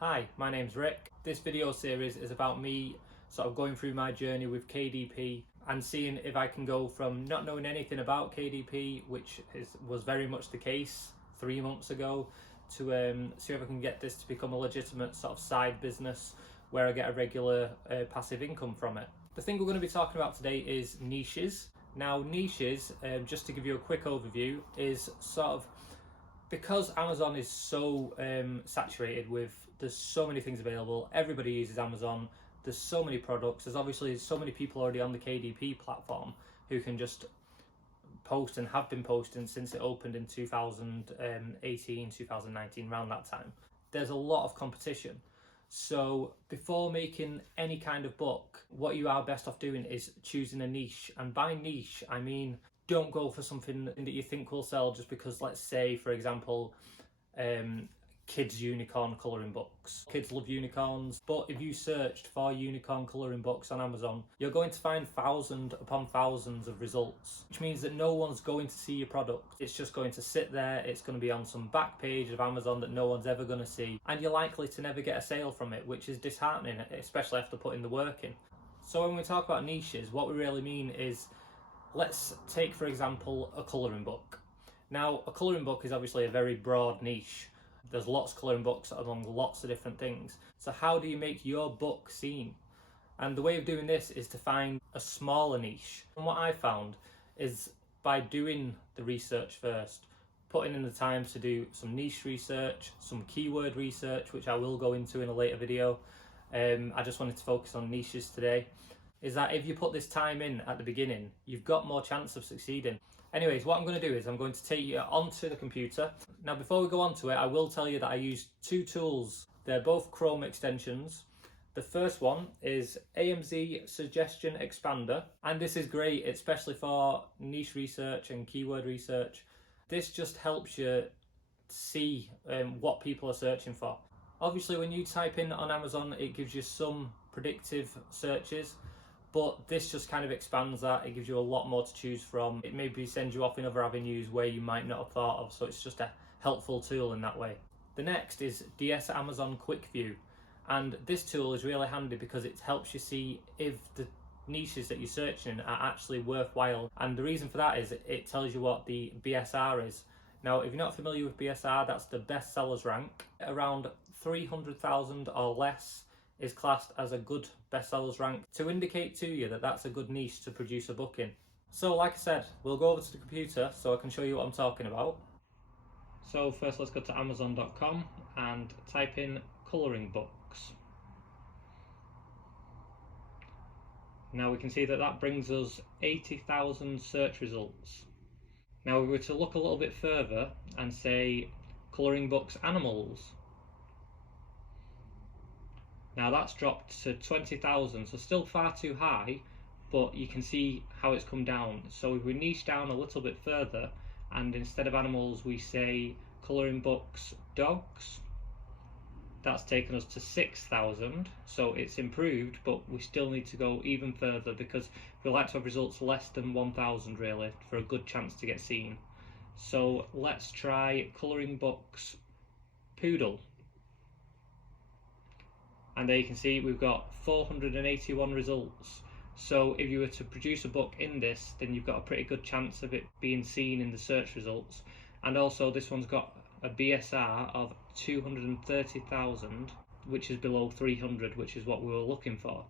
Hi, my name's Rick. This video series is about me sort of going through my journey with KDP and seeing if I can go from not knowing anything about KDP, which was very much the case 3 months ago, to see if I can get this to become a legitimate sort of side business where I get a regular passive income from it. The thing we're going to be talking about today is niches. Now, niches, just to give you a quick overview, is sort of because Amazon is so saturated with, there's so many things available, everybody uses Amazon, there's so many products, there's obviously so many people already on the KDP platform who can just post and have been posting since it opened in 2018, 2019, around that time. There's a lot of competition. So before making any kind of book, what you are best off doing is choosing a niche. And by niche, I mean, don't go for something that you think will sell just because, let's say, for example, kids unicorn colouring books. Kids love unicorns, but if you searched for unicorn colouring books on Amazon, you're going to find thousands upon thousands of results, which means that no one's going to see your product. It's just going to sit there, it's going to be on some back page of Amazon that no one's ever going to see, and you're likely to never get a sale from it, which is disheartening, especially after putting the work in. So when we talk about niches, what we really mean is, let's take, for example, a colouring book. Now, a colouring book is obviously a very broad niche. There's lots of colouring books along lots of different things. So how do you make your book seen? And the way of doing this is to find a smaller niche. And what I found is by doing the research first, putting in the time to do some niche research, some keyword research, which I will go into in a later video. I just wanted to focus on niches today. Is that if you put this time in at the beginning, you've got more chance of succeeding. Anyways, what I'm going to do is I'm going to take you onto the computer. Now, before we go on to it, I will tell you that I use two tools. They're both Chrome extensions. The first one is AMZ Suggestion Expander, and this is great, especially for niche research and keyword research. This just helps you see what people are searching for. Obviously, when you type in on Amazon, it gives you some predictive searches, but this just kind of expands that. It gives you a lot more to choose from. It maybe sends you off in other avenues where you might not have thought of, so it's just a helpful tool in that way. The next is DS Amazon Quick View, and this tool is really handy because it helps you see if the niches that you're searching are actually worthwhile, and the reason for that is it tells you what the BSR is. Now, if you're not familiar with BSR, that's the best sellers rank. Around 300,000 or less is classed as a good bestsellers rank to indicate to you that that's a good niche to produce a book in. So like I said, we'll go over to the computer so I can show you what I'm talking about. So first let's go to amazon.com and type in colouring books. Now we can see that that brings us 80,000 search results. Now if we were to look a little bit further and say colouring books animals, now that's dropped to 20,000, so still far too high, but you can see how it's come down. So if we niche down a little bit further and instead of animals we say colouring books dogs, that's taken us to 6,000, so it's improved, but we still need to go even further because we like to have results less than 1,000 really for a good chance to get seen. So let's try colouring books poodle. And there you can see we've got 481 results. So if you were to produce a book in this, then you've got a pretty good chance of it being seen in the search results. And also this one's got a BSR of 230,000, which is below 300, which is what we were looking for.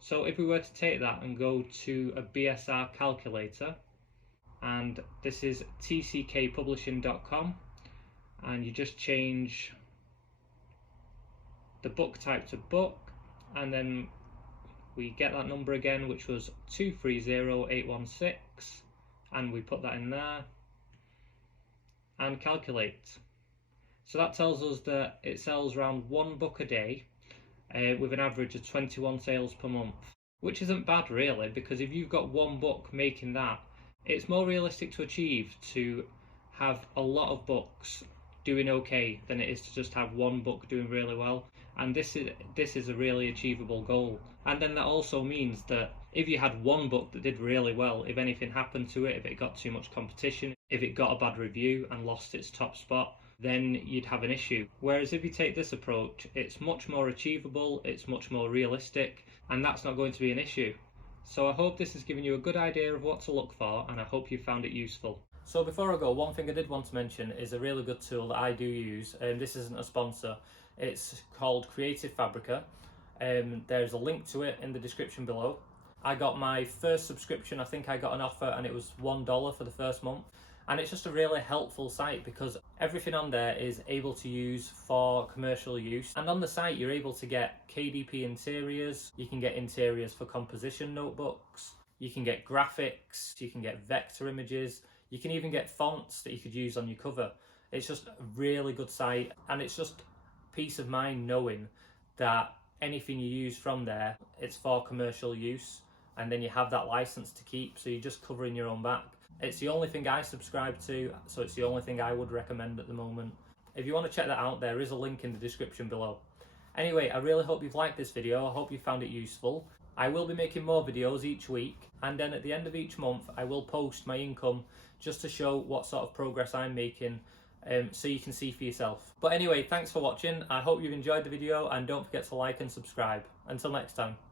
So if we were to take that and go to a BSR calculator, and this is tckpublishing.com, and you just change the book type to book, and then we get that number again, which was 230816, and we put that in there and calculate. So that tells us that it sells around one book a day with an average of 21 sales per month, which isn't bad really, because if you've got one book making that, it's more realistic to achieve to have a lot of books doing okay than it is to just have one book doing really well. And this is a really achievable goal. And then that also means that if you had one book that did really well, if anything happened to it, if it got too much competition, if it got a bad review and lost its top spot, then you'd have an issue. Whereas if you take this approach, it's much more achievable, it's much more realistic, and that's not going to be an issue. So I hope this has given you a good idea of what to look for, and I hope you found it useful. So before I go, one thing I did want to mention is a really good tool that I do use, and this isn't a sponsor. It's called Fabrica. There's a link to it in the description below. I got my first subscription, I think I got an offer, and it was $1 for the first month. And it's just a really helpful site because everything on there is able to use for commercial use. And on the site, you're able to get KDP interiors, you can get interiors for composition notebooks, you can get graphics, you can get vector images, you can even get fonts that you could use on your cover. It's just a really good site, and it's just peace of mind knowing that anything you use from there, it's for commercial use, and then you have that license to keep, so you're just covering your own back. It's the only thing I subscribe to, so it's the only thing I would recommend at the moment. If you want to check that out, there is a link in the description below. Anyway, I really hope you've liked this video. I hope you found it useful. I will be making more videos each week, and then at the end of each month I will post my income just to show what sort of progress I'm making, so you can see for yourself. But anyway, thanks for watching. I hope you've enjoyed the video, and don't forget to like and subscribe. Until next time.